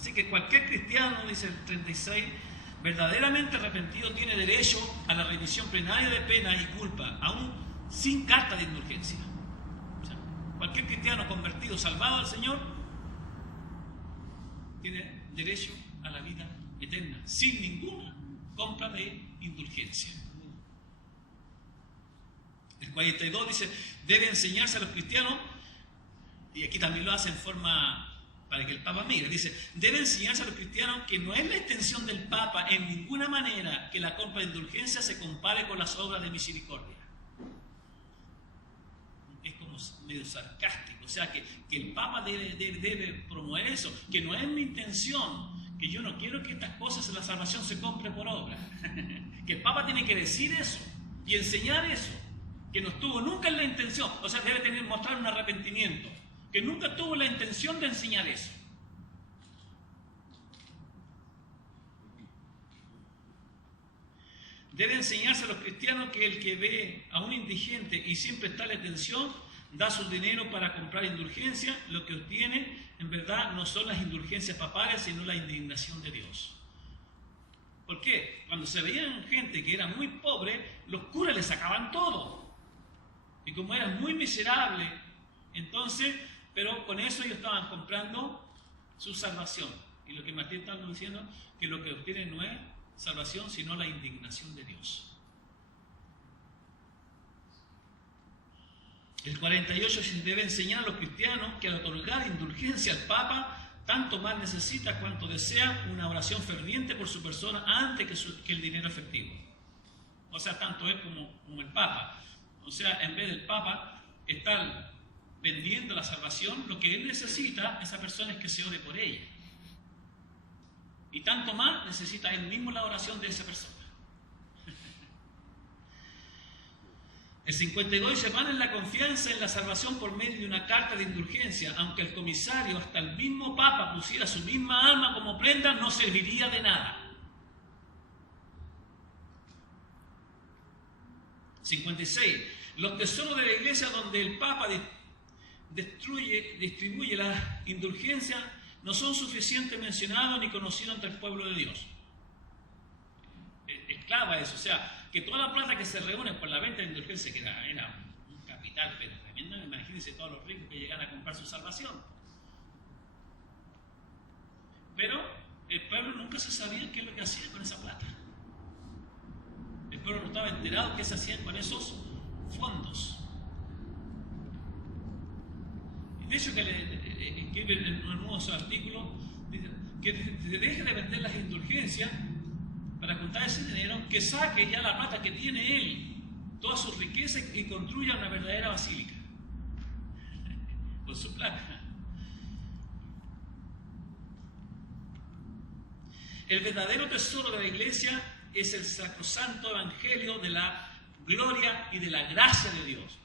Así que cualquier cristiano, dice el 36, verdaderamente arrepentido tiene derecho a la remisión plenaria de pena y culpa, aún sin carta de indulgencia. O sea, cualquier cristiano convertido, salvado al Señor, tiene derecho a la vida eterna, sin ninguna compra de indulgencia. El 42 dice, debe enseñarse a los cristianos, y aquí también lo hace en forma para que el Papa mire, dice, debe enseñarse a los cristianos que no es la extensión del Papa en ninguna manera que la compra de indulgencia se compare con las obras de misericordia. Es como medio sarcástico, o sea que el Papa debe promover eso, que no es mi intención, que yo no quiero que estas cosas en la salvación se compre por obra. Que el Papa tiene que decir eso y enseñar eso, que no estuvo nunca en la intención, o sea, debe mostrar un arrepentimiento, que nunca tuvo la intención de enseñar eso. Debe enseñarse a los cristianos que el que ve a un indigente y sin prestarle atención, da su dinero para comprar indulgencia, lo que obtiene en verdad no son las indulgencias papales, sino la indignación de Dios. ¿Por qué? Cuando se veían gente que era muy pobre, los curas les sacaban todo. Y como eran muy miserables, entonces, pero con eso ellos estaban comprando su salvación. Y lo que Martín está diciendo, que lo que obtienen no es salvación, sino la indignación de Dios. El 48 se debe enseñar a los cristianos que al otorgar indulgencia al Papa, tanto más necesita cuanto desea una oración ferviente por su persona antes que el dinero efectivo. O sea, tanto él como el Papa. O sea, en vez del Papa estar vendiendo la salvación, lo que él necesita, esa persona, es que se ore por ella. Y tanto más necesita él mismo la oración de esa persona. El 52 dice, van en la confianza en la salvación por medio de una carta de indulgencia, aunque el comisario, hasta el mismo Papa, pusiera su misma alma como prenda, no serviría de nada. 56. Los tesoros de la iglesia donde el Papa distribuye la indulgencia no son suficientemente mencionados ni conocidos entre el pueblo de Dios. Es clave eso, o sea, que toda la plata que se reúne por la venta de indulgencia, que era un capital, pero tremendo, imagínense todos los ricos que llegan a comprar su salvación. Pero el pueblo nunca se sabía qué es lo que hacía con esa plata. El pueblo no estaba enterado qué se hacían con esos fondos. De hecho, que en uno de sus artículos dice que se deje de vender las indulgencias para juntar ese dinero, que saque ya la plata que tiene él, toda su riqueza, y construya una verdadera basílica con su plata. El verdadero tesoro de la iglesia es el sacrosanto evangelio de la gloria y de la gracia de Dios,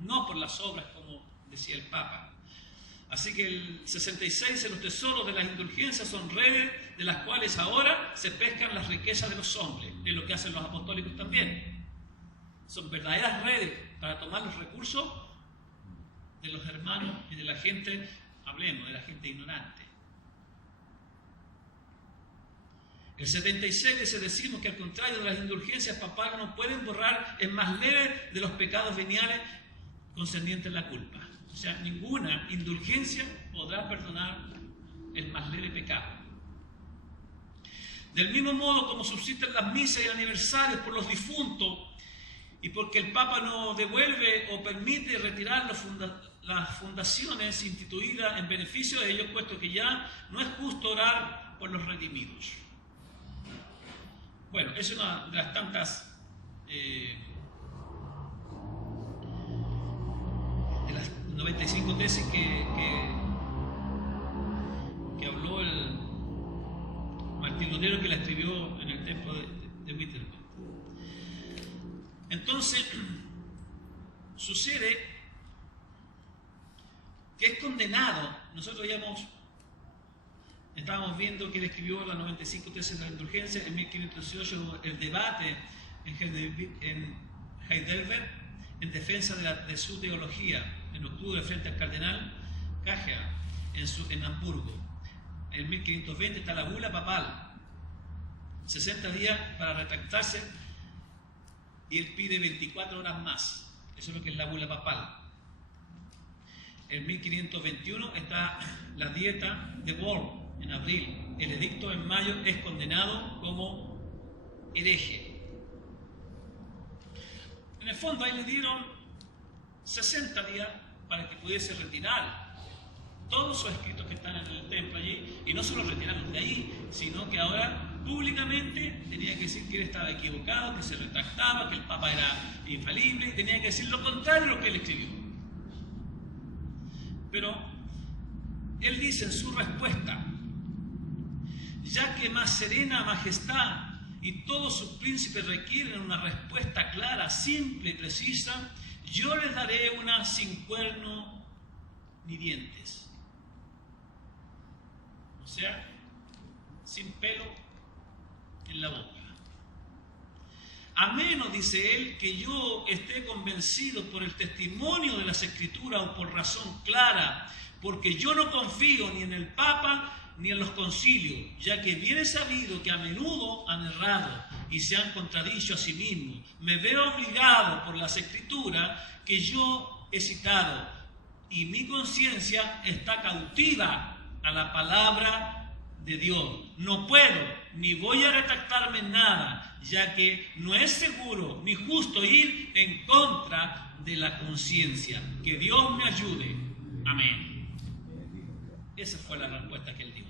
no por las obras, como decía el Papa. Así que el 66, los tesoros de las indulgencias son redes de las cuales ahora se pescan las riquezas de los hombres, es lo que hacen los apostólicos también. Son verdaderas redes para tomar los recursos de los hermanos y de la gente, hablemos, de la gente ignorante. El 76 dice, decimos que al contrario de las indulgencias papales no pueden borrar el más leve de los pecados veniales concernientes a la culpa. O sea, ninguna indulgencia podrá perdonar el más leve pecado. Del mismo modo como subsisten las misas y aniversarios por los difuntos, y porque el Papa no devuelve o permite retirar las fundaciones instituidas en beneficio de ellos, puesto que ya no es justo orar por los redimidos. Bueno, es una de las tantas de las 95 tesis que habló el Martín Lutero, que la escribió en el templo de Wittenberg. Entonces, sucede que es condenado. Nosotros estábamos viendo que él escribió las 95 tesis de la indulgencia en 1518, el debate en Heidelberg en defensa de su teología, en octubre frente al cardenal Caja en Hamburgo. en 1520 está la bula papal, 60 días para retractarse, y él pide 24 horas más. Eso es lo que es la bula papal. En 1521 está la dieta de Worms en abril. El edicto en mayo es condenado como hereje. En el fondo ahí le dieron 60 días para que pudiese retirar todos esos escritos que están en el templo allí, y no solo retirarlos de ahí, sino que ahora públicamente tenía que decir que él estaba equivocado, que se retractaba, que el Papa era infalible, y tenía que decir lo contrario de lo que él escribió. Pero él dice en su respuesta: ya que más serena majestad y todos sus príncipes requieren una respuesta clara, simple y precisa, yo les daré una sin cuerno ni dientes. O sea, sin pelo en la boca. A menos, dice él, que yo esté convencido por el testimonio de las Escrituras o por razón clara, porque yo no confío ni en el Papa ni en los concilios, ya que bien es sabido que a menudo han errado y se han contradicho a sí mismos. Me veo obligado por las Escrituras que yo he citado, y mi conciencia está cautiva a la palabra de Dios. No puedo ni voy a retractarme en nada, ya que no es seguro ni justo ir en contra de la conciencia. Que Dios me ayude. Amén. Esa fue la respuesta que él dio.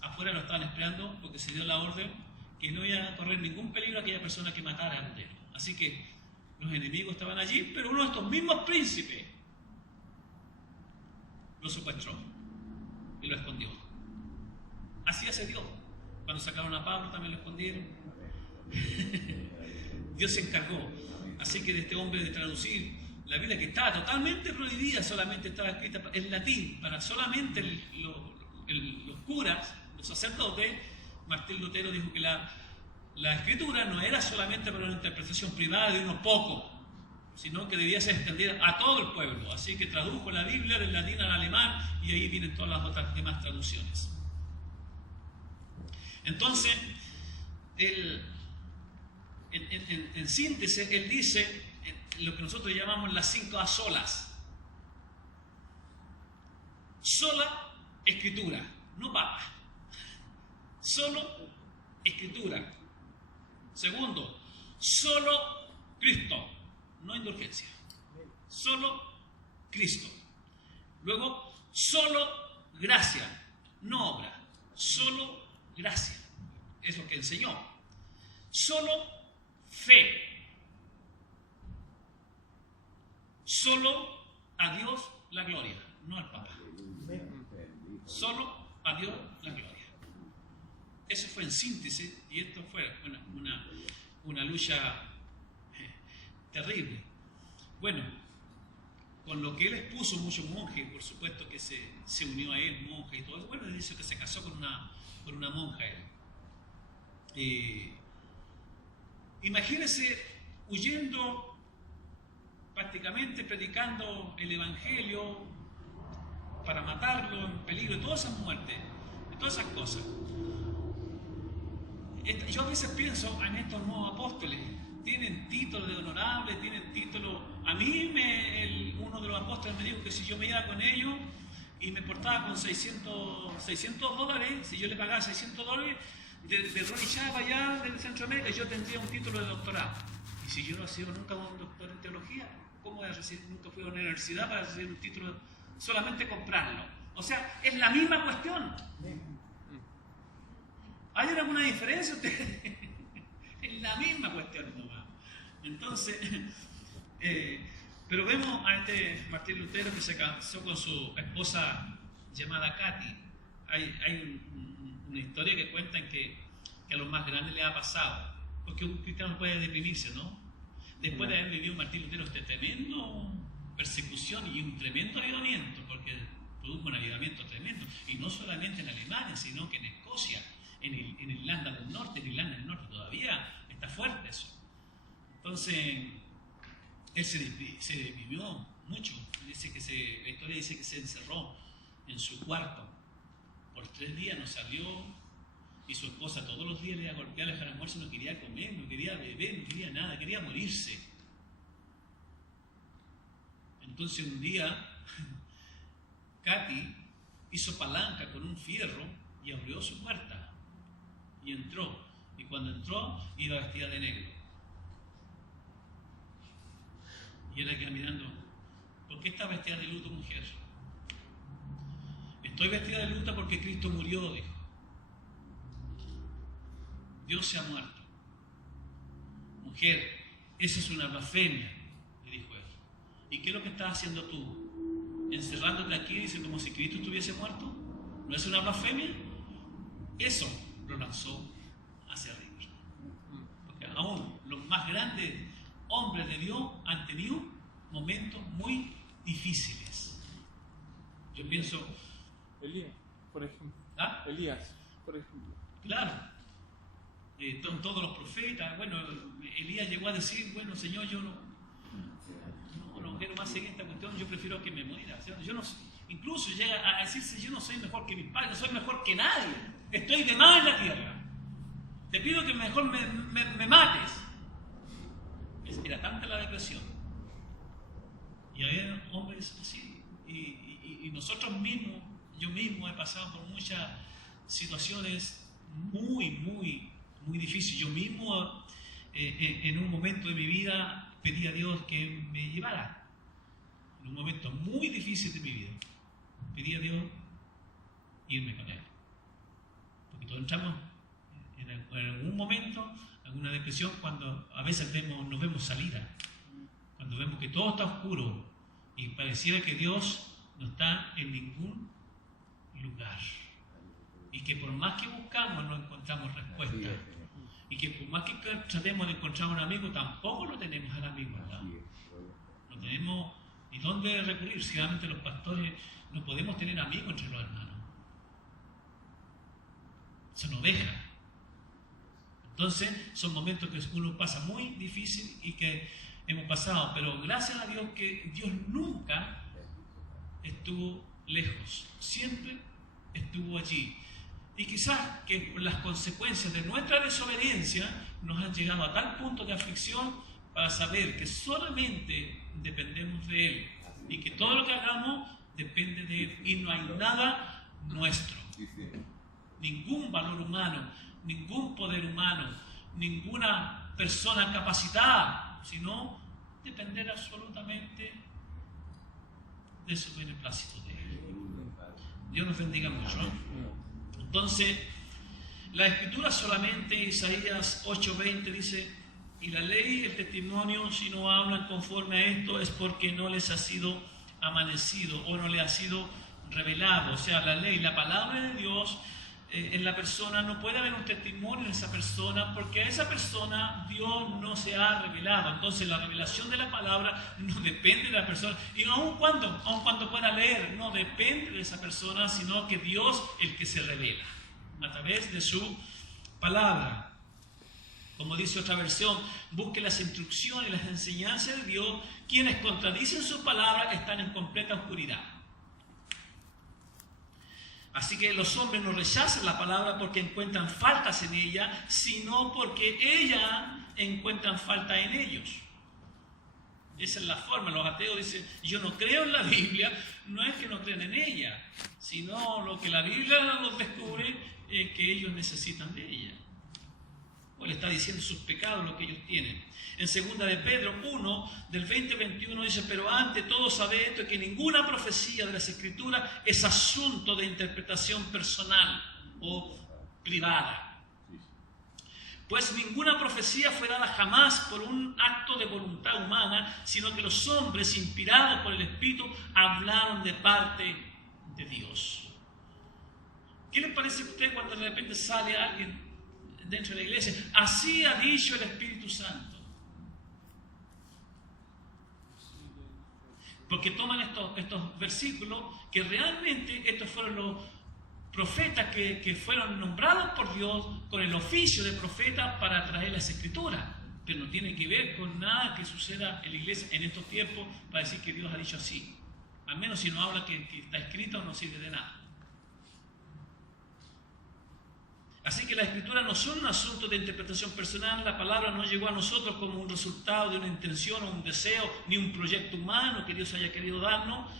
Afuera lo estaban esperando porque se dio la orden que no iba a correr ningún peligro a aquella persona que matara a Lutero. Así que los enemigos estaban allí, pero uno de estos mismos príncipes lo secuestró y lo escondió. Así hace Dios. Cuando sacaron a Pablo también lo escondieron. Dios se encargó. Así que de este hombre de traducir la Biblia, que estaba totalmente prohibida, solamente estaba escrita en latín, para solamente los curas, los sacerdotes. Martín Lutero dijo que la escritura no era solamente para una interpretación privada de unos pocos, sino que debía ser extendida a todo el pueblo. Así que tradujo la Biblia del latín al alemán, y ahí vienen todas las otras demás traducciones. Entonces, en síntesis, él dice lo que nosotros llamamos las 5 A solas. Sola escritura, no papa. Solo escritura. Segundo, solo Cristo, no indulgencia. Solo Cristo. Luego, solo gracia, no obra. Solo gracia. Es lo que enseñó. Solo fe. Solo a Dios la gloria, no al Papa. Solo a Dios la gloria. Eso fue en síntesis, y esto fue una lucha terrible. Bueno, con lo que él expuso, muchos monjes, por supuesto que se unió a él, monje y todo eso. Bueno, dice que se casó con una monja él. Imagínense huyendo, prácticamente predicando el Evangelio para matarlo, en peligro de todas esas muertes, de todas esas cosas. Yo a veces pienso en estos nuevos apóstoles. Tienen título de honorable, tienen título. A mí uno de los apóstoles me dijo que si yo me iba con ellos y me portaba con $600, si yo le pagaba $600 de Ronnie Chapa allá del Centroamérica, yo tendría un título de doctorado. Y si yo no he sido nunca un doctor en teología, ¿cómo voy a recibir? Nunca fui a una universidad para recibir un título, solamente comprarlo. O sea, es la misma cuestión. ¿Hay alguna diferencia ustedes? Es la misma cuestión nomás. Entonces, pero vemos a este Martín Lutero que se casó con su esposa llamada Katy. Hay una historia que cuentan que a los más grandes les ha pasado, porque un cristiano puede deprimirse, ¿no? Después de haber vivido Martín Lutero esta tremenda persecución y un tremendo avivamiento, porque produjo un avivamiento tremendo, y no solamente en Alemania, sino que en Escocia, en Irlanda del Norte. En Irlanda del Norte todavía está fuerte eso. Entonces, él se deprimió mucho. La historia dice que se encerró en su cuarto Por 3 días no salió, y su esposa todos los días le iba a golpear, le dejar almuerzo, no quería comer, no quería beber, no quería nada, quería morirse. Entonces un día, Katy hizo palanca con un fierro y abrió su puerta y entró. Y cuando entró, iba vestida de negro. Y él quedó mirando, ¿por qué está vestida de luto, mujer? Estoy vestida de luto porque Cristo murió, dijo. Dios se ha muerto. Mujer, esa es una blasfemia, le dijo él. ¿Y qué es lo que estás haciendo tú? Encerrándote aquí, dice, como si Cristo estuviese muerto. ¿No es una blasfemia? Eso lo lanzó hacia arriba. Porque aún los más grandes hombres de Dios han tenido momentos muy difíciles. Yo pienso... Elías, por ejemplo. ¿Ah? Elías, por ejemplo. Claro. Todos los profetas. Bueno, Elías llegó a decir, bueno, Señor, yo no quiero más seguir esta cuestión, yo prefiero que me muera. Yo no, incluso llega a decirse, yo no soy mejor que mis padres, no soy mejor que nadie. Estoy de más en la tierra. Te pido que mejor me mates. Era tanta la depresión. Y había hombres así. Y nosotros mismos, yo mismo he pasado por muchas situaciones muy, muy, muy difíciles. Yo mismo, en un momento de mi vida, pedí a Dios que me llevara. En un momento muy difícil de mi vida, pedí a Dios irme con Él. Porque todos entramos en algún momento, alguna depresión, cuando a veces nos vemos salida. Cuando vemos que todo está oscuro y pareciera que Dios no está en ningún lugar. Y que por más que buscamos no encontramos respuesta. Y que por más que tratemos de encontrar un amigo, tampoco lo tenemos al amigo, ¿verdad? No tenemos ni dónde recurrir. Si realmente los pastores no podemos tener amigos entre los hermanos. Son ovejas. Entonces, son momentos que uno pasa muy difícil y que hemos pasado. Pero gracias a Dios que Dios nunca estuvo lejos. Siempre estuvo allí. Y quizás que las consecuencias de nuestra desobediencia nos han llegado a tal punto de aflicción para saber que solamente dependemos de Él y que todo lo que hagamos depende de Él y no hay nada nuestro. Ningún valor humano, ningún poder humano, ninguna persona capacitada, sino depender absolutamente de su beneplácito de Él. Dios nos bendiga mucho, ¿no? Entonces, la Escritura solamente, Isaías 8:20 dice, y la ley y el testimonio, si no hablan conforme a esto, es porque no les ha sido amanecido o no les ha sido revelado. O sea, la ley, la palabra de Dios en la persona, no puede haber un testimonio en esa persona porque a esa persona Dios no se ha revelado. Entonces la revelación de la palabra no depende de la persona, y aun cuando pueda leer, no depende de esa persona, sino que Dios el que se revela a través de su palabra. Como dice otra versión, busque las instrucciones y las enseñanzas de Dios. Quienes contradicen su palabra están en completa oscuridad. Así que los hombres no rechazan la palabra porque encuentran faltas en ella, sino porque ella encuentran falta en ellos. Esa es la forma. Los ateos dicen, yo no creo en la Biblia, no es que no crean en ella, sino lo que la Biblia los descubre es que ellos necesitan de ella. O le está diciendo sus pecados, lo que ellos tienen. En 2 de Pedro 1, del 20-21 dice, pero ante todo sabe esto, que ninguna profecía de las Escrituras es asunto de interpretación personal o privada. Pues ninguna profecía fue dada jamás por un acto de voluntad humana, sino que los hombres, inspirados por el Espíritu, hablaron de parte de Dios. ¿Qué les parece a usted cuando de repente sale alguien dentro de la iglesia? Así ha dicho el Espíritu Santo. Porque toman estos versículos que realmente estos fueron los profetas que fueron nombrados por Dios con el oficio de profeta para traer las Escrituras. Pero no tiene que ver con nada que suceda en la iglesia en estos tiempos para decir que Dios ha dicho así. Al menos si no habla que está escrito no sirve de nada. Así que las escrituras no son un asunto de interpretación personal, la palabra no llegó a nosotros como un resultado de una intención o un deseo, ni un proyecto humano que Dios haya querido darnos.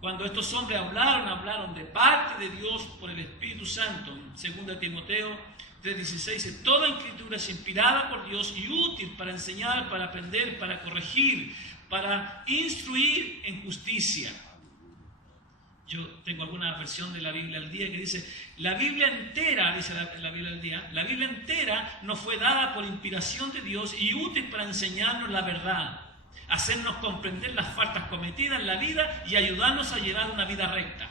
Cuando estos hombres hablaron de parte de Dios por el Espíritu Santo. 2 Timoteo 3:16 dice, toda escritura es inspirada por Dios y útil para enseñar, para aprender, para corregir, para instruir en justicia. Yo tengo alguna versión de la Biblia al día que dice, la Biblia entera, dice la Biblia al día, la Biblia entera nos fue dada por inspiración de Dios y útil para enseñarnos la verdad, hacernos comprender las faltas cometidas en la vida y ayudarnos a llevar una vida recta.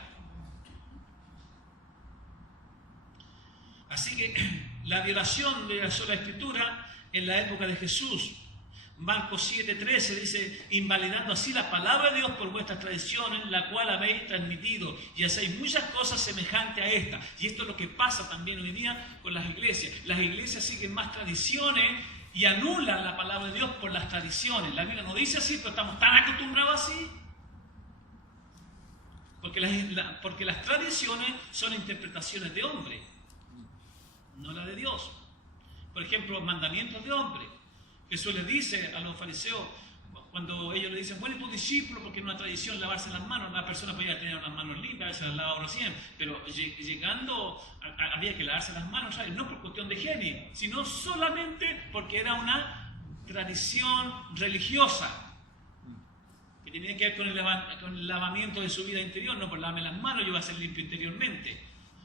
Así que la violación de la sola Escritura en la época de Jesús, Marcos 7:13 dice, invalidando así la palabra de Dios por vuestras tradiciones, la cual habéis transmitido, y hacéis muchas cosas semejantes a esta. Y esto es lo que pasa también hoy día con las iglesias. Las iglesias siguen más tradiciones y anulan la palabra de Dios por las tradiciones. La Biblia no dice así, pero estamos tan acostumbrados así. Porque las tradiciones son interpretaciones de hombre, no la de Dios. Por ejemplo, mandamientos de hombre. Jesús les dice a los fariseos, cuando ellos le dicen, bueno, y tus discípulos, porque en una tradición lavarse las manos, la persona podía tener las manos limpias, se las lavaba recién, pero llegando había que lavarse las manos, ¿sabes? No por cuestión de higiene, sino solamente porque era una tradición religiosa, que tenía que ver con el lavamiento de su vida interior, no por lavarme las manos, yo iba a ser limpio interiormente.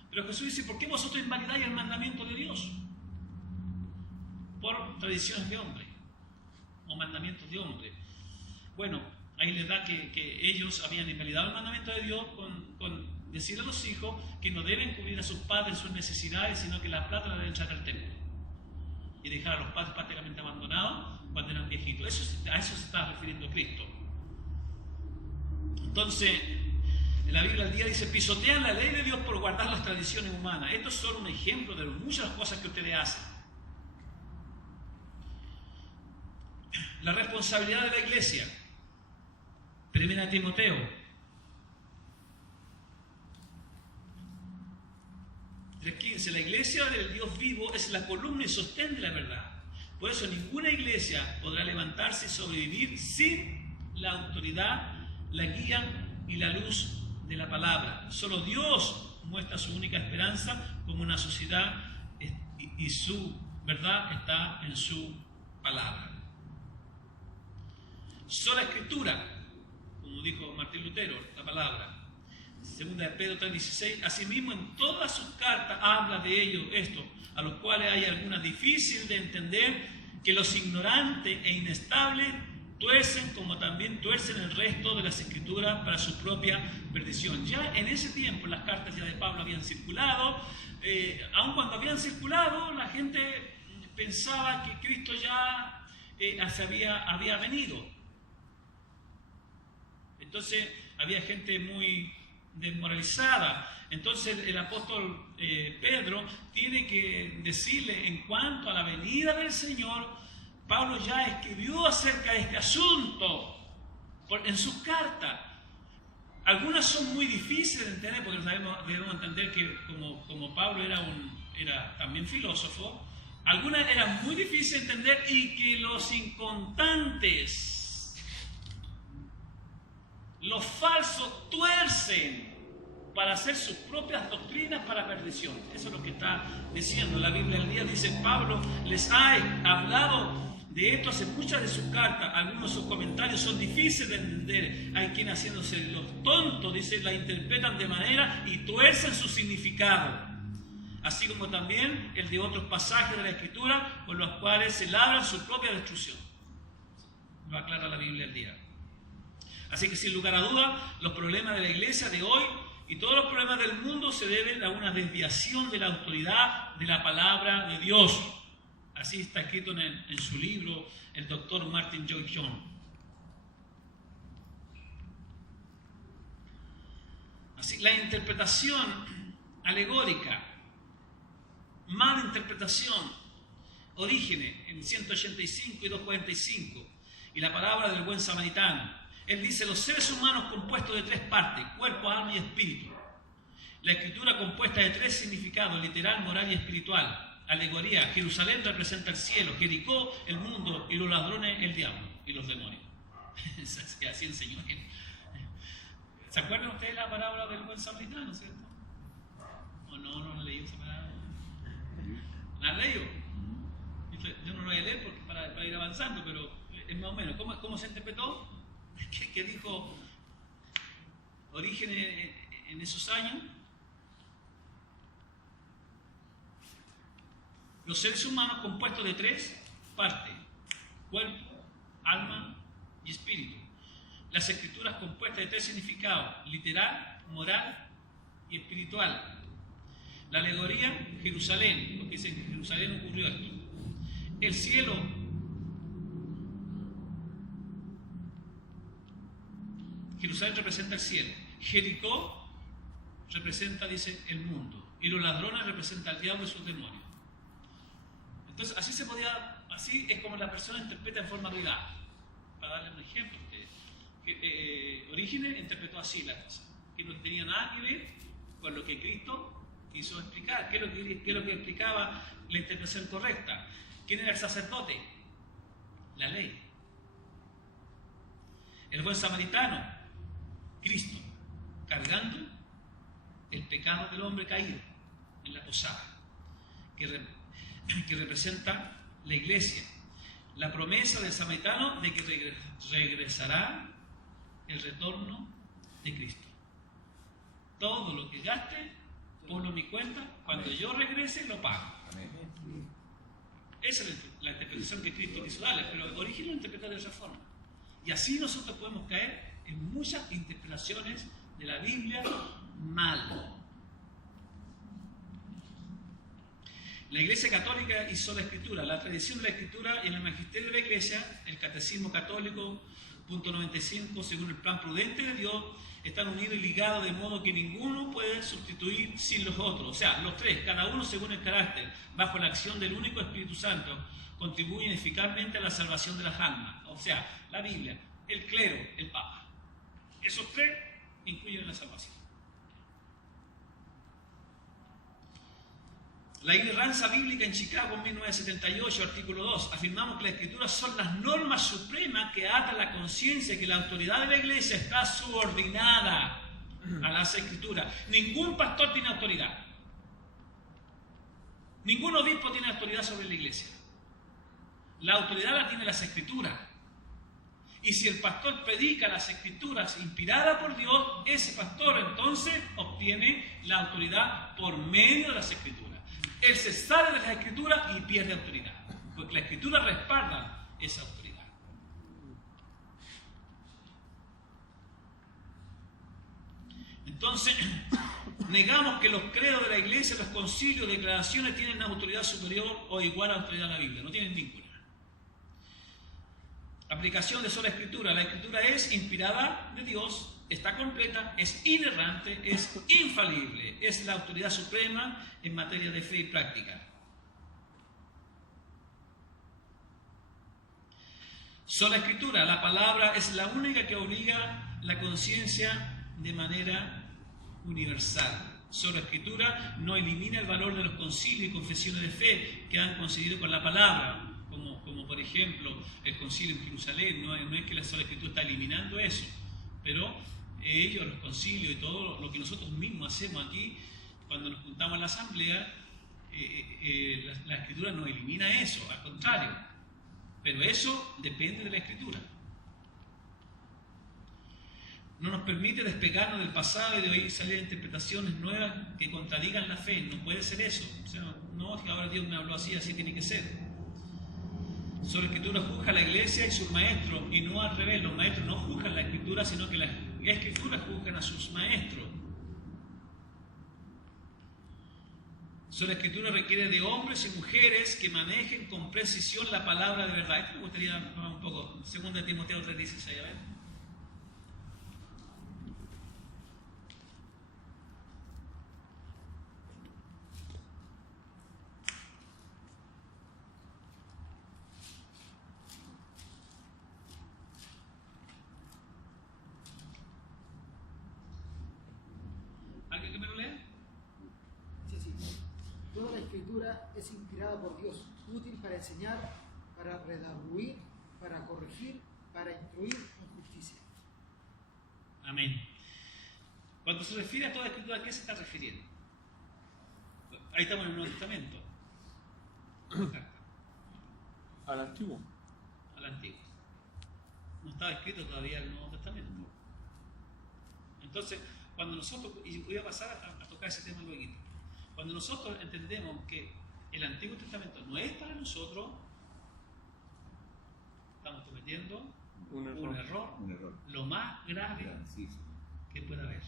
Pero Jesús dice, ¿por qué vosotros invalidáis el mandamiento de Dios? Por tradiciones de hombre o mandamientos de hombre. Bueno, ahí les da que ellos habían invalidado el mandamiento de Dios con decir a los hijos que no deben cubrir a sus padres sus necesidades, sino que la plata la deben echar al templo y dejar a los padres prácticamente abandonados cuando eran viejitos. A eso se está refiriendo Cristo. Entonces, en la Biblia al día dice, pisotean la ley de Dios por guardar las tradiciones humanas. Esto es solo un ejemplo de muchas cosas que ustedes hacen. La responsabilidad de la iglesia. 1 Timoteo 3:15. La iglesia del Dios vivo es la columna y sostén de la verdad. Por eso ninguna iglesia podrá levantarse y sobrevivir sin la autoridad, la guía y la luz de la palabra. Solo Dios muestra su única esperanza como una sociedad y su verdad está en su palabra. Sola Escritura, como dijo Martín Lutero, la palabra. 2 Pedro 3:16, asimismo en todas sus cartas habla de ellos, esto, a los cuales hay algunas difícil de entender, que los ignorantes e inestables tuercen como también tuercen el resto de las Escrituras para su propia perdición. Ya en ese tiempo las cartas ya de Pablo habían circulado, aun cuando habían circulado la gente pensaba que Cristo ya había venido. Entonces había gente muy desmoralizada. Entonces el apóstol Pedro tiene que decirle en cuanto a la venida del Señor, Pablo ya escribió acerca de este asunto en sus cartas. Algunas son muy difíciles de entender porque debemos entender que como Pablo era también filósofo, algunas eran muy difíciles de entender y que los inconstantes, los falsos tuercen para hacer sus propias doctrinas para perdición. Eso es lo que está diciendo la Biblia del día. Dice, Pablo les ha hablado de esto en muchas de sus cartas. Algunos de sus comentarios son difíciles de entender. Hay quienes haciéndose los tontos, dice, la interpretan de manera y tuercen su significado. Así como también el de otros pasajes de la Escritura con los cuales se labran su propia destrucción. Lo aclara la Biblia del día. Así que sin lugar a dudas, los problemas de la iglesia de hoy y todos los problemas del mundo se deben a una desviación de la autoridad de la palabra de Dios. Así está escrito en su libro el doctor Martin Lloyd-Jones. Así, la interpretación alegórica, mala interpretación, Orígenes en 185 y 245, y la palabra del buen samaritano. Él dice, los seres humanos compuestos de tres partes, cuerpo, alma y espíritu. La escritura compuesta de tres significados, literal, moral y espiritual. Alegoría, Jerusalén representa el cielo, Jericó el mundo y los ladrones el diablo y los demonios. Así enseñó él. ¿Se acuerdan ustedes la parábola del buen samaritano, cierto? ¿O no han leído esa parábola? ¿La han leído? Yo no lo voy a leer porque para ir avanzando, pero es más o menos. ¿Cómo se interpretó? ¿Qué dijo Orígenes en esos años? Los seres humanos compuestos de tres partes: cuerpo, alma y espíritu. Las escrituras compuestas de tres significados: literal, moral y espiritual. La alegoría, Jerusalén, porque dice que en Jerusalén ocurrió esto. El cielo, Jerusalén representa el cielo. Jericó representa, dice, el mundo. Y los ladrones representan al diablo y sus demonios. Entonces, así es como la persona interpreta en forma rigada. Para darle un ejemplo, Orígenes interpretó así la cosa, que no tenía nada que ver con lo que Cristo quiso explicar. ¿Qué es lo que explicaba la interpretación correcta? ¿Quién era el sacerdote? La ley. El buen samaritano, Cristo, cargando el pecado del hombre caído en la posada, que representa la iglesia. La promesa del samaritano de que regresará el retorno de Cristo. Todo lo que gaste, ponlo en mi cuenta, cuando yo regrese lo pago. Esa es la interpretación que Cristo quiso darle, pero Orígenes lo interpreta de esa forma. Y así nosotros podemos caer en muchas interpretaciones de la Biblia mal. La Iglesia Católica hizo la Escritura, la tradición de la Escritura y en el magisterio de la Iglesia, el Catecismo Católico, punto 95, según el plan prudente de Dios, están unidos y ligados de modo que ninguno puede sustituir sin los otros. O sea, los tres, cada uno según el carácter, bajo la acción del único Espíritu Santo, contribuyen eficazmente a la salvación de las almas. O sea, la Biblia, el clero, el Papa. Esos tres incluyen la salvación. La Inerrancia Bíblica en Chicago en 1978, artículo 2, afirmamos que las Escrituras son las normas supremas que atan la conciencia y que la autoridad de la Iglesia está subordinada a las Escrituras. Ningún pastor tiene autoridad. Ningún obispo tiene autoridad sobre la Iglesia. La autoridad la tiene las Escrituras. Y si el pastor predica las Escrituras inspiradas por Dios, ese pastor entonces obtiene la autoridad por medio de las Escrituras. Él se sale de las Escrituras y pierde autoridad, porque la Escritura respalda esa autoridad. Entonces, negamos que los credos de la Iglesia, los concilios, declaraciones tienen una autoridad superior o igual a la autoridad de la Biblia. No tienen ninguna. Aplicación de sola Escritura. La Escritura es inspirada de Dios, está completa, es inerrante, es infalible, es la autoridad suprema en materia de fe y práctica. Sola Escritura, la palabra es la única que obliga la conciencia de manera universal. Sola Escritura no elimina el valor de los concilios y confesiones de fe que han concedido con la palabra, como por ejemplo el concilio en Jerusalén. No es que la sola Escritura está eliminando eso, pero ellos, los concilios y todo lo que nosotros mismos hacemos aquí, cuando nos juntamos en la asamblea, la Escritura no elimina eso, al contrario, pero eso depende de la Escritura. No nos permite despegarnos del pasado y de oír salir interpretaciones nuevas que contradigan la fe. No puede ser eso. O sea, no, es que ahora Dios me habló así, así tiene que ser. Sobre la Escritura juzga la Iglesia y sus maestros, y no al revés. Los maestros no juzgan la Escritura, sino que las Escrituras juzgan a sus maestros. Sobre la Escritura requiere de hombres y mujeres que manejen con precisión la palabra de verdad. Esto me gustaría hablar un poco. 2 Timoteo 3:16, a ver. ¿Alguien que me lo lea? Escritura es inspirada por Dios, útil para enseñar, para redarguir, para corregir, para instruir en justicia. Amén. Cuando se refiere a toda Escritura, ¿a qué se está refiriendo? Ahí estamos en el Nuevo Testamento. Al Antiguo. Al Antiguo. No estaba escrito todavía el Nuevo Testamento. Entonces, cuando nosotros, y voy a pasar a tocar ese tema luego, cuando nosotros entendemos que el Antiguo Testamento no es para nosotros, estamos cometiendo un error lo más grave que pueda haber.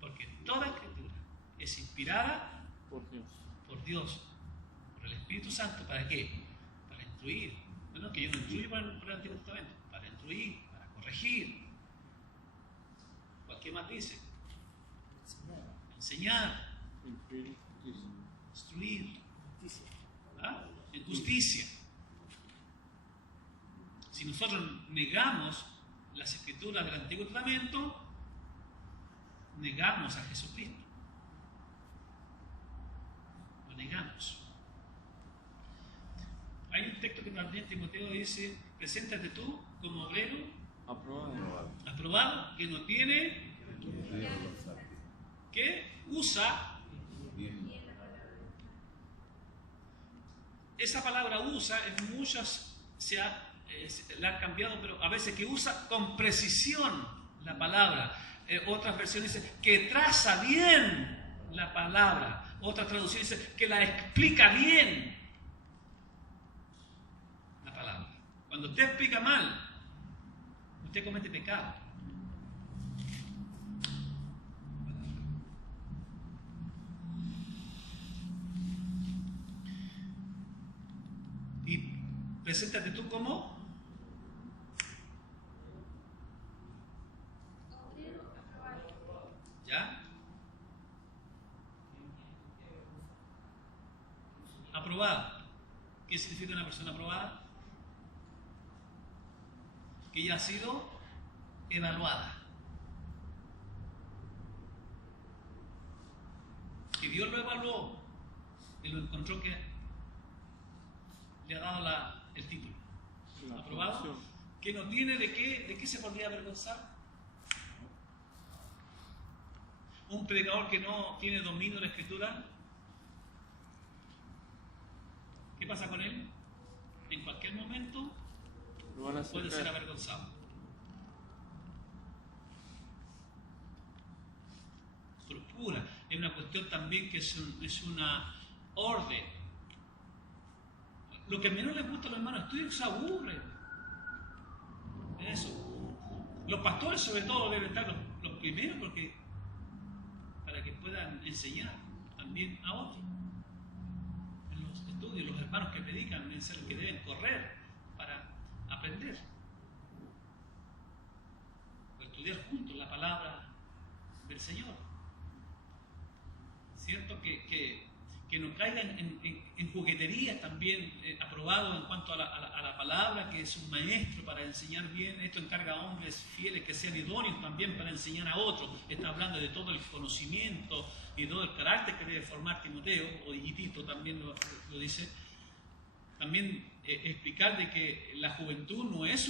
Porque toda Escritura es inspirada Por Dios. por Dios, por el Espíritu Santo. ¿Para qué? Para instruir. Bueno, que yo no instruyo por el Antiguo Testamento, para instruir, para corregir. ¿Qué más dice? Enseñar, instruir, ¿ah? En justicia. Si nosotros negamos las Escrituras del Antiguo Testamento, negamos a Jesucristo. Lo negamos. Hay un texto que también Timoteo dice: preséntate tú como obrero aprobado, que no tiene, que usa. Esa palabra usa, en muchas la han cambiado, pero a veces que usa con precisión la palabra. Otras versiones dicen que traza bien la palabra. Otra traducción dice que la explica bien la palabra. Cuando usted explica mal, usted comete pecado. Y preséntate tú como ¿ya? Aprobada. ¿Qué significa una persona aprobada? Que ya ha sido evaluada. Que Dios lo evaluó y lo encontró que le ha dado el título. Aprobado. Que no tiene de qué se podría avergonzar. Un predicador que no tiene dominio de la Escritura, ¿qué pasa con él? En cualquier momento puede ser avergonzado. Procura. Es una cuestión también que es una orden. Lo que menos les gusta a los hermanos estudios se aburren. Eso. Los pastores sobre todo deben estar los primeros para que puedan enseñar también a otros. En los estudios, los hermanos que predican deben ser los que deben correr para aprender. Para estudiar juntos la palabra del Señor. Cierto que no caigan en jugueterías también, aprobado en cuanto a la palabra, que es un maestro para enseñar bien. Esto encarga a hombres fieles que sean idóneos también para enseñar a otros. Está hablando de todo el conocimiento y todo el carácter que debe formar Timoteo, y Tito también lo dice. También explicar de que la juventud no es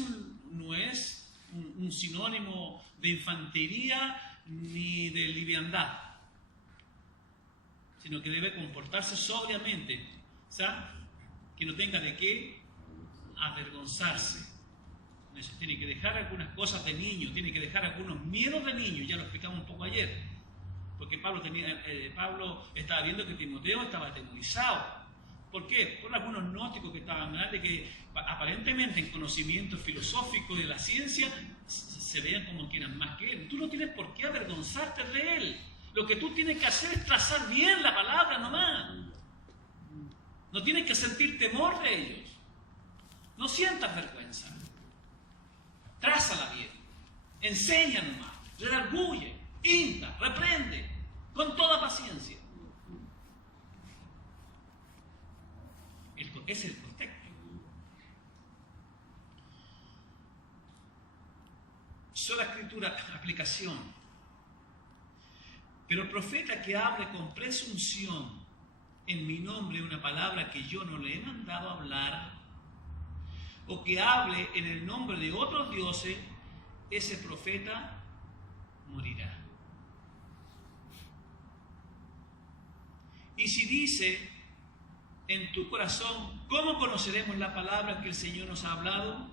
un sinónimo de infantería ni de liviandad, sino que debe comportarse sobriamente, ¿sabes? Que no tenga de qué avergonzarse. Eso, tiene que dejar algunas cosas de niño, tiene que dejar algunos miedos de niño, ya lo explicamos un poco ayer, porque Pablo estaba viendo que Timoteo estaba atemorizado. ¿Por qué? Por algunos gnósticos que estaban hablando de que aparentemente en conocimiento filosófico de la ciencia se veían como que eran más que él. Tú no tienes por qué avergonzarte de él. Lo que tú tienes que hacer es trazar bien la palabra nomás. No tienes que sentir temor de ellos. No sientas vergüenza. Trázala bien. Enseña nomás. Redarguye, insta, reprende, con toda paciencia. Es el contexto. Sola escritura, aplicación. Pero el profeta que hable con presunción en mi nombre una palabra que yo no le he mandado hablar, o que hable en el nombre de otros dioses, ese profeta morirá. Y si dice en tu corazón, ¿cómo conoceremos la palabra que el Señor nos ha hablado?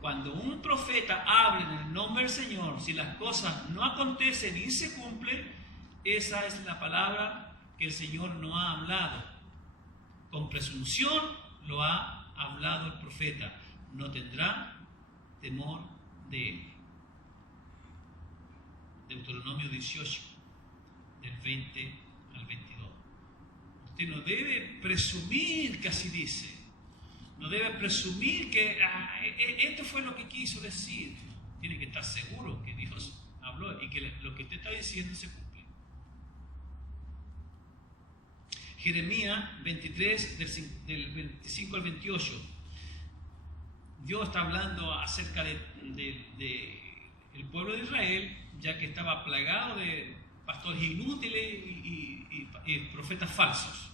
Cuando un profeta hable en el nombre del Señor, si las cosas no acontecen y se cumplen, esa es la palabra que el Señor no ha hablado. Con presunción lo ha hablado el profeta. No tendrá temor de él. Deuteronomio 18, del 20 al 22. Usted no debe presumir que así dice. No debe presumir que esto fue lo que quiso decir. Tiene que estar seguro que Dios habló y que lo que usted está diciendo se cumple. Jeremías 23, del 25 al 28. Dios está hablando acerca del pueblo de Israel, ya que estaba plagado de pastores inútiles y profetas falsos.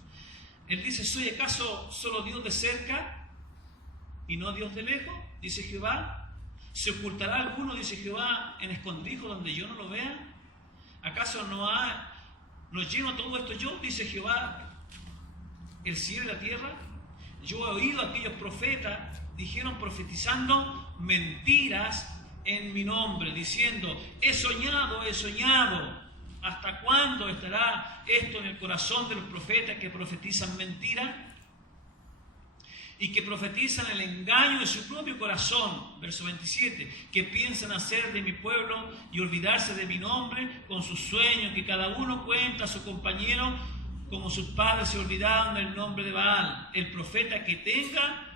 Él dice, ¿soy acaso solo Dios de cerca y no Dios de lejos? Dice Jehová. ¿Se ocultará alguno, dice Jehová, en escondrijo donde yo no lo vea? ¿Acaso no lleno todo esto yo, dice Jehová, el cielo y la tierra? Yo he oído a aquellos profetas, dijeron profetizando mentiras en mi nombre, diciendo, he soñado. ¿Hasta cuándo estará esto en el corazón de los profetas que profetizan mentiras? Y que profetizan el engaño de su propio corazón, verso 27, que piensan hacer de mi pueblo y olvidarse de mi nombre con sus sueños, que cada uno cuenta a su compañero como sus padres se olvidaron del nombre de Baal. El profeta que tenga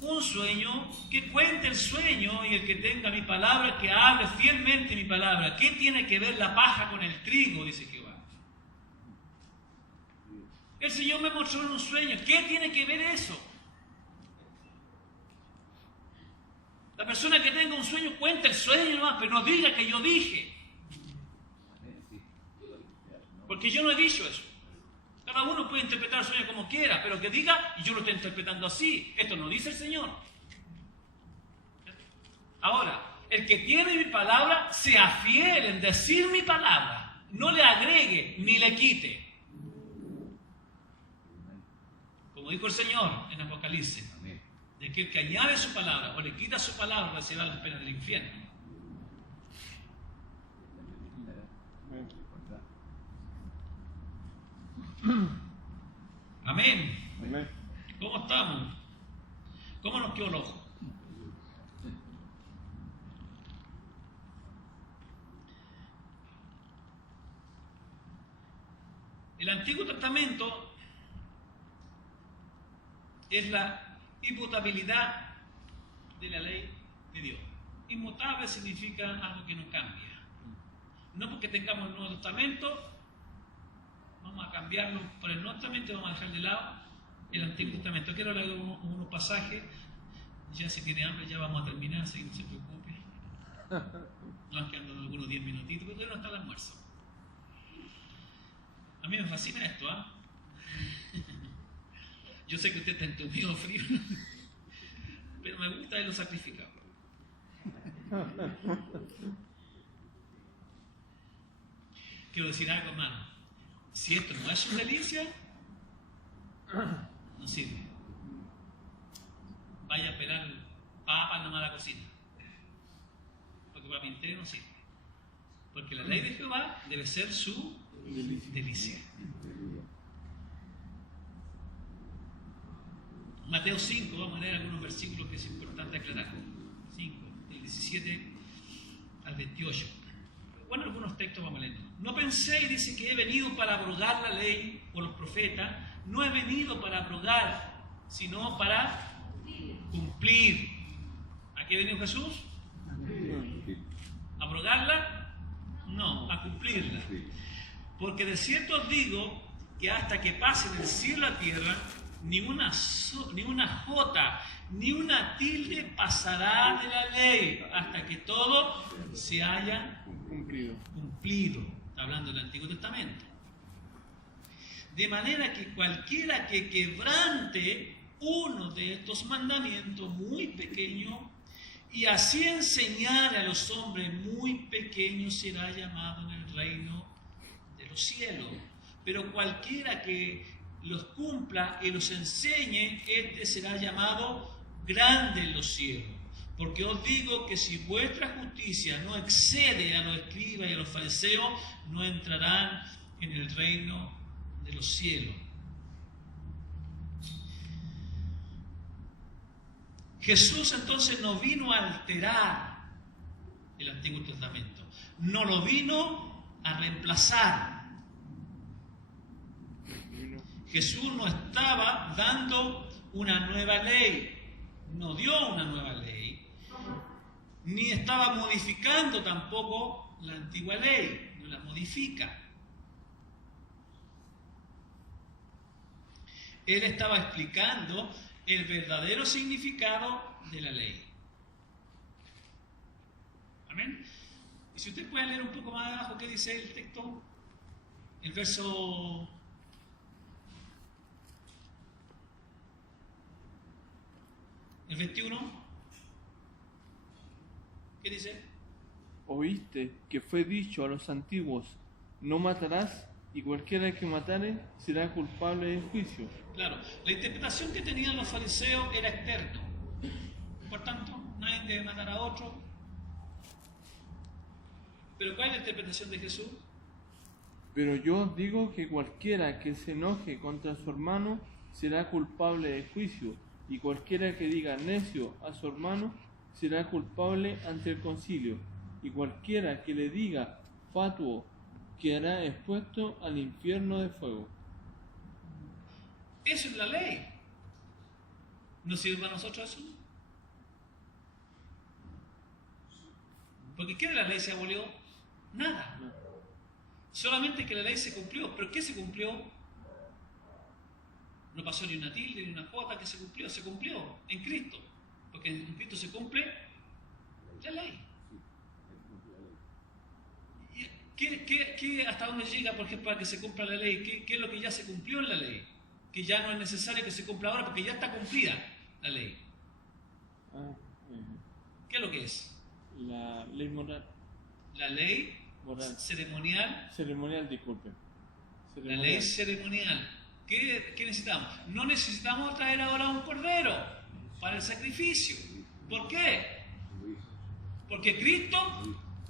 un sueño, que cuente el sueño, y el que tenga mi palabra, que hable fielmente mi palabra. ¿Qué tiene que ver la paja con el trigo? Dice Jehová. El Señor me mostró en un sueño. ¿Qué tiene que ver eso? La persona que tenga un sueño cuenta el sueño nomás, pero no diga que yo dije. Porque yo no he dicho eso. Cada uno puede interpretar el sueño como quiera, pero que diga, y yo lo estoy interpretando así. Esto no dice el Señor. Ahora, el que tiene mi palabra, sea fiel en decir mi palabra. No le agregue ni le quite. Como dijo el Señor en Apocalipsis, de que el que añade su palabra o le quita su palabra recibirá las penas del infierno. Amén. Amén. ¿Cómo estamos? ¿Cómo nos quedó el ojo? El Antiguo Testamento es la inmutabilidad de la ley de Dios. Inmutable significa algo que no cambia. No porque tengamos el Nuevo Testamento vamos a cambiarlo por el Nuevo Testamento y vamos a dejar de lado el Antiguo Testamento. Quiero leer unos pasajes. Ya si tiene hambre ya vamos a terminar, así que no se preocupe. Nos quedan algunos 10 minutitos, porque no está el almuerzo. A mí me fascina esto, ¿ah? Yo sé que usted está entumido frío, pero me gusta verlo sacrificado. Quiero decir algo, hermano. Si esto no es una delicia, no sirve. Vaya a pelar papas nomás a la cocina. Porque para pintar no sirve. Porque la ley de Jehová debe ser su delicia. Mateo 5, vamos a leer algunos versículos que es importante aclarar. 5, del 17 al 28. Bueno, algunos textos vamos a leer. No penséis, dice, que he venido para abrogar la ley o los profetas. No he venido para abrogar, sino para cumplir. ¿A qué venido Jesús? ¿A abrogarla? No, a cumplirla. Porque de cierto os digo que hasta que pase del cielo a la tierra, ni una jota, ni una tilde pasará de la ley, hasta que todo se haya cumplido. Está hablando del Antiguo Testamento. De manera que cualquiera que quebrante uno de estos mandamientos muy pequeños y así enseñar a los hombres muy pequeños será llamado en el reino de los cielos. Pero cualquiera que los cumpla y los enseñe, este será llamado grande en los cielos. Porque os digo que si vuestra justicia no excede a los escribas y a los fariseos, no entrarán en el reino de los cielos. Jesús entonces no vino a alterar el Antiguo Testamento, no lo vino a reemplazar. Jesús no estaba dando una nueva ley, no dio una nueva ley, ni estaba modificando tampoco la antigua ley, no la modifica. Él estaba explicando el verdadero significado de la ley. Amén. Y si usted puede leer un poco más abajo, ¿qué dice el texto? El verso... el 21. ¿Qué dice? Oíste que fue dicho a los antiguos, no matarás, y cualquiera que matare será culpable de juicio. Claro, la interpretación que tenían los fariseos era externo. Por tanto, nadie debe matar a otro. Pero ¿cuál es la interpretación de Jesús? Pero yo os digo que cualquiera que se enoje contra su hermano será culpable de juicio, y cualquiera que diga necio a su hermano será culpable ante el concilio, y cualquiera que le diga fatuo quedará expuesto al infierno de fuego. Eso es la ley. ¿Nos sirve a nosotros eso? Porque ¿qué de la ley se abolió? Nada. Solamente que la ley se cumplió. ¿Pero qué se cumplió? No pasó ni una tilde ni una jota que se cumplió. Se cumplió en Cristo. Porque en Cristo se cumple la ley. ¿Hasta dónde llega, por ejemplo, para que se cumpla la ley? ¿Qué es lo que ya se cumplió en la ley? Que ya no es necesario que se cumpla ahora porque ya está cumplida la ley. ¿Qué es lo que es? La ley moral. La ley Moral. ceremonial. Ceremonial, disculpe. La ley ceremonial. ¿Qué necesitamos? No necesitamos traer ahora un cordero para el sacrificio. ¿Por qué? Porque Cristo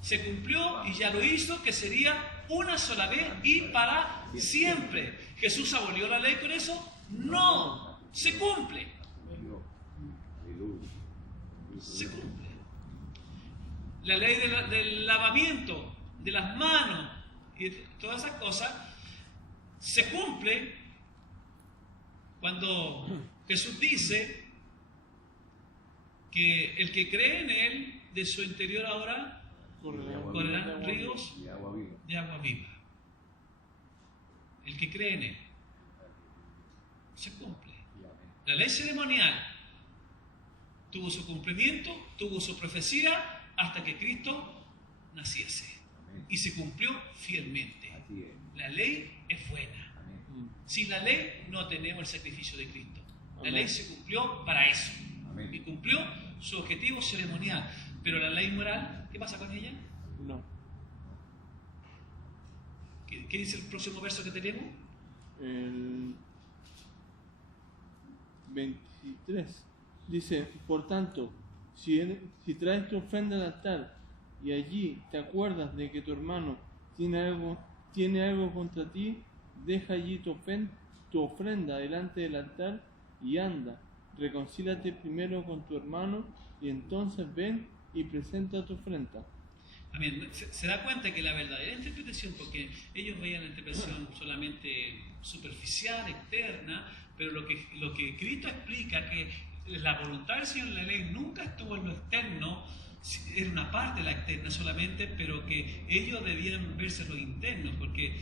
se cumplió y ya lo hizo, que sería una sola vez y para siempre. ¿Jesús abolió la ley con eso? No, se cumple. Se cumple. La ley del lavamiento de las manos y todas esas cosas se cumple cuando Jesús dice que el que cree en Él, de su interior ahora correrán ríos de agua viva. El que cree en Él. Se cumple. La ley ceremonial tuvo su cumplimiento, tuvo su profecía hasta que Cristo naciese. Y se cumplió fielmente. La ley es buena. Sin la ley no tenemos el sacrificio de Cristo. La ley se cumplió para eso. Y cumplió su objetivo ceremonial. Pero la ley moral, ¿qué pasa con ella? No. ¿Qué dice el próximo verso que tenemos? El 23. Dice, por tanto, si traes tu ofrenda al altar y allí te acuerdas de que tu hermano tiene algo contra ti, deja allí tu ofrenda delante del altar y anda, reconcíliate primero con tu hermano y entonces ven y presenta tu ofrenda. Amén. Se da cuenta que la verdadera interpretación, porque ellos veían la interpretación solamente superficial, externa, pero lo que Cristo explica, que la voluntad del Señor en la ley nunca estuvo en lo externo, era una parte de la externa solamente, pero que ellos debían verse lo interno, porque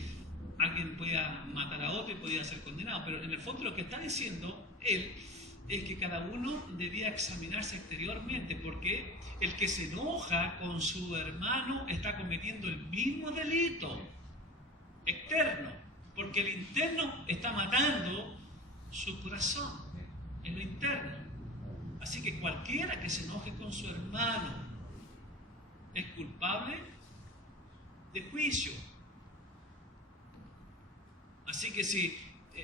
alguien podía matar a otro y podía ser condenado, pero en el fondo lo que está diciendo él es que cada uno debía examinarse exteriormente, porque el que se enoja con su hermano está cometiendo el mismo delito externo, Porque el interno está matando su corazón, en lo interno. Así que cualquiera que se enoje con su hermano es culpable de juicio. Así que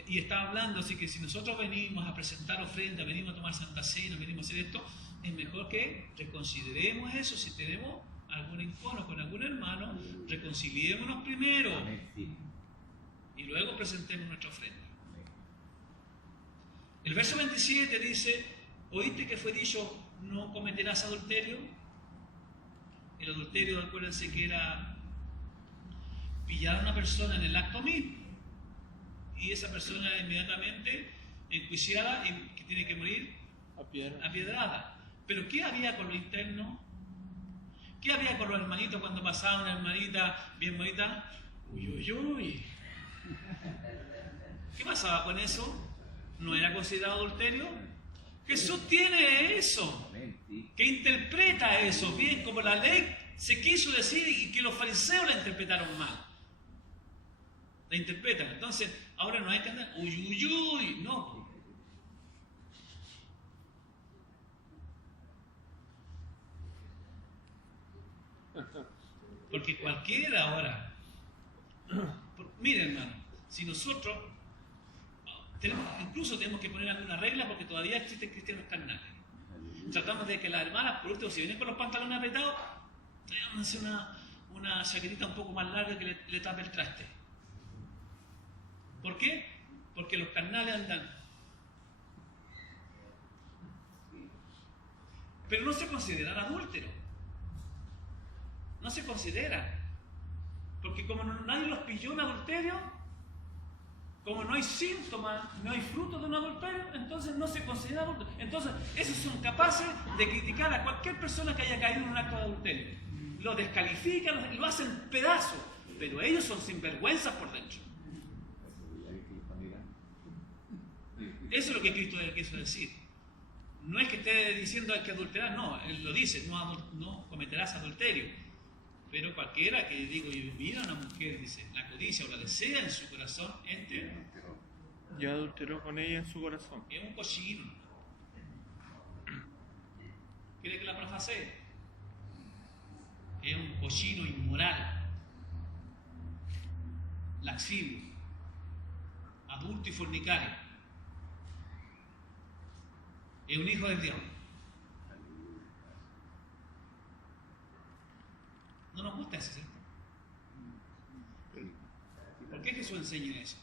y está hablando, así que si nosotros venimos a presentar ofrenda, venimos a tomar Santa Cena, venimos a hacer esto, es mejor que reconsideremos eso. Si tenemos algún encono con algún hermano, reconciliémonos primero y luego presentemos nuestra ofrenda. El verso 27 dice: ¿oíste que fue dicho no cometerás adulterio? El adulterio, acuérdense que era pillar a una persona en el acto mismo y esa persona era inmediatamente enjuiciada y que tiene que morir apiedrada. Pero ¿qué había con lo interno? ¿Qué había con los hermanitos cuando pasaba una hermanita bien bonita? Uy, uy, uy. ¿Qué pasaba con eso? ¿No era considerado adulterio? Jesús tiene eso, que interpreta eso, bien como la ley se quiso decir y que los fariseos la interpretaron mal. La interpretan. Entonces, ahora no hay que andar, uy, uy, uy, no. Porque cualquiera ahora, miren hermano, si nosotros incluso tenemos que poner alguna regla porque todavía existen cristianos carnales. Tratamos de que las hermanas, por último, si vienen con los pantalones apretados, hacer una chaquetita un poco más larga que le tape el traste. ¿Por qué? Porque los carnales andan. Pero no se consideran adúlteros. No se consideran. Porque como nadie los pilló en adulterio, como no hay síntomas, no hay fruto de un adulterio, entonces no se considera adulterio. Entonces, esos son capaces de criticar a cualquier persona que haya caído en un acto de adulterio. Lo descalifican, lo hacen pedazos, pero ellos son sinvergüenzas por dentro. Eso es lo que Cristo quiso decir. No es que esté diciendo hay que adulterar, no, Él lo dice, no cometerás adulterio. Pero cualquiera que digo, mira a una mujer, dice, la codicia o la desea en su corazón, ya adulteró con ella en su corazón. Es un cochino. ¿Quiere que la profase? Es un cochino inmoral, laxivo, adulto y fornicario. Es un hijo del diablo. No nos gusta eso, ¿cierto? ¿Por qué Jesús enseña eso?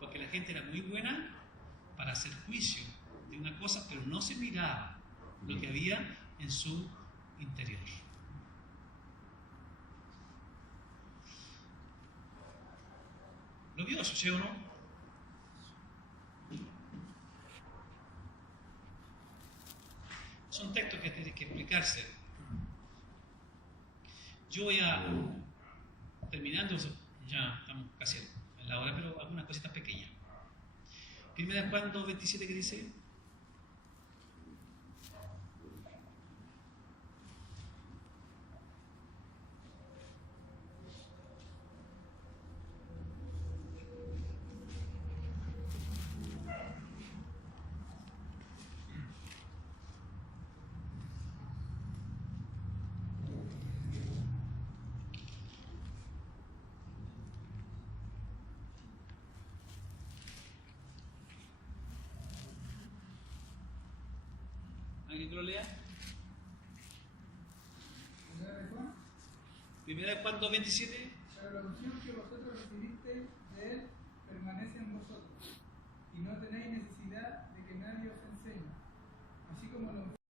Porque la gente era muy buena para hacer juicio de una cosa, pero no se miraba lo que había en su interior. ¿Lo vio eso, sí o no? Son textos que tienen que explicarse. Yo voy a, terminando, ya estamos casi en la hora, pero algunas cositas pequeñas. Primera de Juan 2:27, ¿qué dice? ¿Alguien que lo lea? Primera de Juan 2:27. La unción que vosotros recibisteis de Él permanece en vosotros.